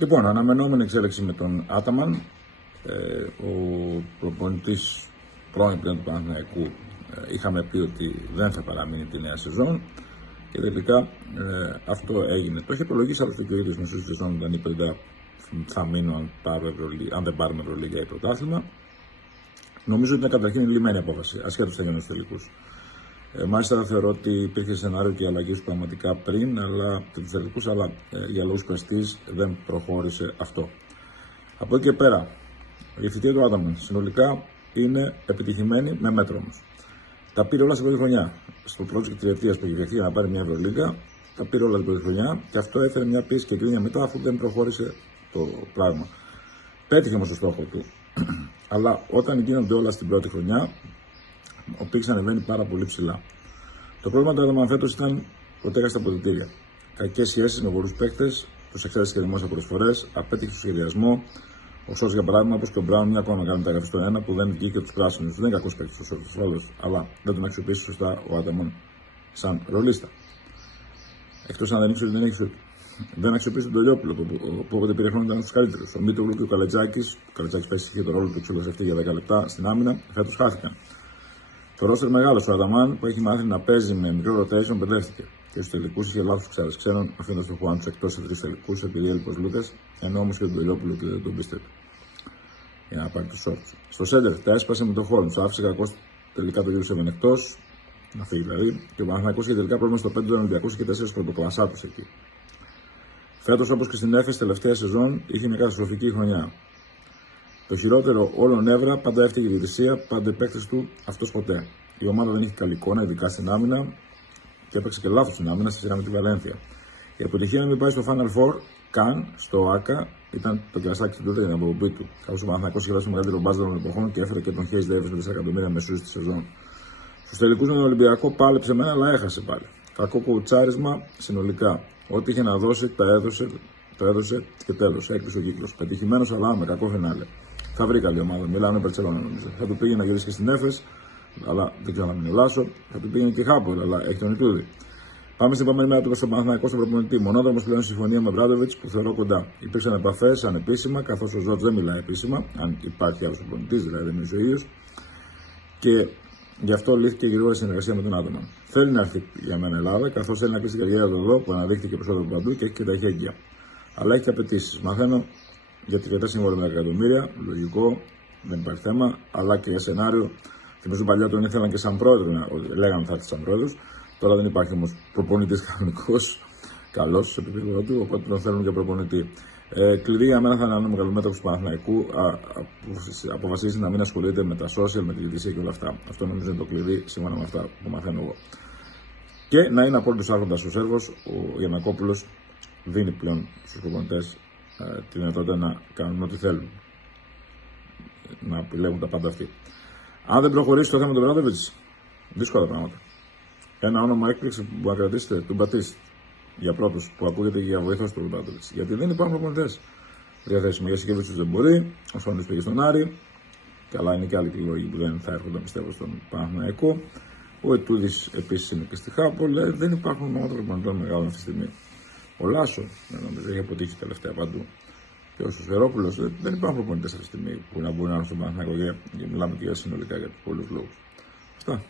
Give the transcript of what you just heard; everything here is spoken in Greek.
Λοιπόν, αναμενόμενη εξέλιξη με τον Άταμαν, ο προπονητής πρώην πλέον του Παναθηναϊκού, είχαμε πει ότι δεν θα παραμείνει τη νέα σεζόν και τελικά αυτό έγινε. Το είχε υπολογίσει άλλωστε και ο ίδιος μεσούς σεζόν όταν είπε ότι θα μείνω αν δεν πάρουμε Ευρωλίγα ή πρωτάθλημα. Νομίζω ότι είναι καταρχήν λυμμένη απόφαση, ασχέτως θα γίνουν στους τελικούς. Μάλιστα θεωρώ ότι υπήρχε σενάριο και αλλαγή πραγματικά πριν, αλλά τους τελικούς, αλλά για λόγους πρεστίζ δεν προχώρησε αυτό. Από εκεί και πέρα, η θητεία του Άταμαν συνολικά είναι επιτυχημένη με μέτρο όμως. Τα πήρε όλα στην πρώτη χρονιά. Στο project τριετίας που είχε για να πάρει μια Ευρωλίγα, τα πήρε όλα την πρώτη χρονιά και αυτό έφερε μια πίεση και κρίνια μετά, αφού δεν προχώρησε το πράγμα. Πέτυχε όμως το στόχο του. Αλλά όταν γίνονται όλα στην πρώτη χρονιά, ο πύχης ανεβαίνει πάρα πολύ ψηλά. Το πρόβλημα του Άταμαν φέτος ήταν ότι έχασε τα αποδυτήρια. Κακές σχέσεις με πολλούς παίκτες, τους εξαίρεσε και δημόσια προσφορές, απέτυχε στο σχεδιασμό. Ο Σόλτς, για παράδειγμα, όπως και ο Μπράουν, μια ακόμα κάνει μεταγραφή στο ένα που δεν βγήκε τους πράσινους. Δεν είναι κακός παίκτης ο Σόλτς, αλλά δεν τον αξιοποιήσει σωστά ο Άταμαν σαν ρολίστα. Εκτός αν δεν ήξερε ότι δεν έχει σουτ. Δεν αξιοποίησε τον Τολιόπουλο, που όποτε πήρε χρόνο ήταν στους καλύτερους. Ο Μίτογλου και ο Καλετζάκης πέσει το ρόλο του εξολοσευτή για 10 λεπτά στην άμυνα, φέτος χάθηκαν. Το ρόστερ μεγάλο ο Αταμάν που έχει μάθει να παίζει με μικρό rotation μπερδεύτηκε. Και στου τελικούς είχε λάθος ξάρες ξένων, αφήνοντας τον Χουάντσο εκτός σε 3 τελικούς επειδή έλειπε ο Λούκας, ενώ όμως και τον Τολιόπουλο και δεν τον πίστευε. Για να πάρει τους shorts. Στο σέντερ τα έσπασε με τον Χόρντς, άφησε κακώς τελικά το γύρο εκτός, να φύγει δηλαδή, και ο Παναθηναϊκός είχε τελικά πρόβλημα στο 5 του Ολυμπιακού και 4 πρωτοκλασσάτους εκεί. Φέτος, όπως και στην Έφεση, τελευταία σεζόν είχε μια καταστροφική χρονιά. Το χειρότερο όλων νεύρα, πάντα έφταιγε η διαιτησία, πάντα οι παίκτες του, αυτός ποτέ. Η ομάδα δεν είχε καλή εικόνα, ειδικά στην άμυνα, και έπαιξε και λάθος στην άμυνα στη σειρά με τη Βαλένθια. Η αποτυχία να μην πάει στο Final Four, καν στο ΑΚΑ, ήταν το κερασάκι του τότε για την αποπομπή του. Καθώς ο Παναθηναϊκός είχε δώσει το μεγαλύτερο μπάζ των εποχών και έφερε και τον Χέις Ντέιβις με 4 εκατομμύρια μεσούς στη σεζόν. Στους τελικούς με τον Ολυμπιακό πάλεψε μένα, αλλά έχασε πάλι. Κακό κουτσάρισμα συνολικά. Ό,τι είχε να δώσει, το έδωσε και τέλος. Έκλεισε ο κύκλος. Πετυχημένος, αλλά με κακό φινάλε. Θα βρει καλή ομάδα. Μιλάμε Μπαρσελόνα νομίζω. Θα του πήγαινε να γυρίσει και στην Έφες, αλλά δεν ξέρω να μην Λάσο. Θα του πήγαινε και Χάπολ, αλλά έχει τον Ιτούδη. Πάμε στην επόμενη μέρα του στον Παναθηναϊκό στον προπονητή. Μονόδρομος πλέον συμφωνία με Μπράντοβιτς που θεωρώ κοντά. Υπήρξαν επαφές ανεπίσημα, καθώς ο Ζότς δεν μιλάει επίσημα, αν υπάρχει άλλος προπονητής, δηλαδή δεν είναι ο ίδιος. Και γι' αυτό λύθηκε γρήγορα συνεργασία με τον Άταμαν. Θέλει να έρθει για μένα Ελλάδα, καθώς θέλει να κλείσει την καριέρα του εδώ που αναδείχθηκε προσώπημα παντού και έχει και τα εχέγγυα. Αλλά έχει και απαιτήσεις. Μαθαίνω για 30 συμβόλαια με εκατομμύρια, λογικό, δεν υπάρχει θέμα, αλλά και για σενάριο. Θυμίζω παλιά τον ήθελαν και σαν πρόεδρο, λέγανε θα έρθει σαν πρόεδρος. Τώρα δεν υπάρχει όμως προπονητής κανονικός, καλός στο επίπεδο του, οπότε τον θέλουν και προπονητή. Κλειδί για μένα θα είναι ένα μεγαλομέτωπος του Παναθηναϊκού, αποφασίζει να μην ασχολείται με τα social, με τη διαιτησία και όλα αυτά. Αυτό νομίζω είναι το κλειδί, σύμφωνα με αυτά που μαθαίνω εγώ. Και να είναι απόλυτος άρχοντας ο Σέρβος, ο Γιαννακόπουλος δίνει πλέον στους προπονητές τη δυνατότητα να κάνουν ό,τι θέλουν. Να επιλέγουν τα πάντα αυτοί. Αν δεν προχωρήσει το θέμα του Μπράντοβιτς, δύσκολα πράγματα. Ένα όνομα έκπληξη που θα κρατήσετε, τον Μπατίστ, για πρώτος, που ακούγεται για βοηθός του Μπράντοβιτς. Γιατί δεν υπάρχουν προπονητές διαθέσιμοι. Για Σικέβιτσος δεν μπορεί, ο Σόνης πήγε στον Άρη, καλά είναι και άλλοι λόγοι που δεν θα έρχονταν πιστεύω στον Παναθηναϊκό. Ο Ετούδης επίσης είναι και στη Χάπολ. Δεν υπάρχουν ονόματα προπονητών μεγάλων αυτή τη στιγμή. Ο Λάσο, νομίζω, έχει αποτύχει τελευταία παντού. Και ο Σφερόπουλος, δεν υπάρχουν προπονητές αυτή τη στιγμή που να μπορούν να έρθουν στον Παναθηναϊκό. Μιλάμε και για συνολικά για πολλούς λόγους. Αυτά.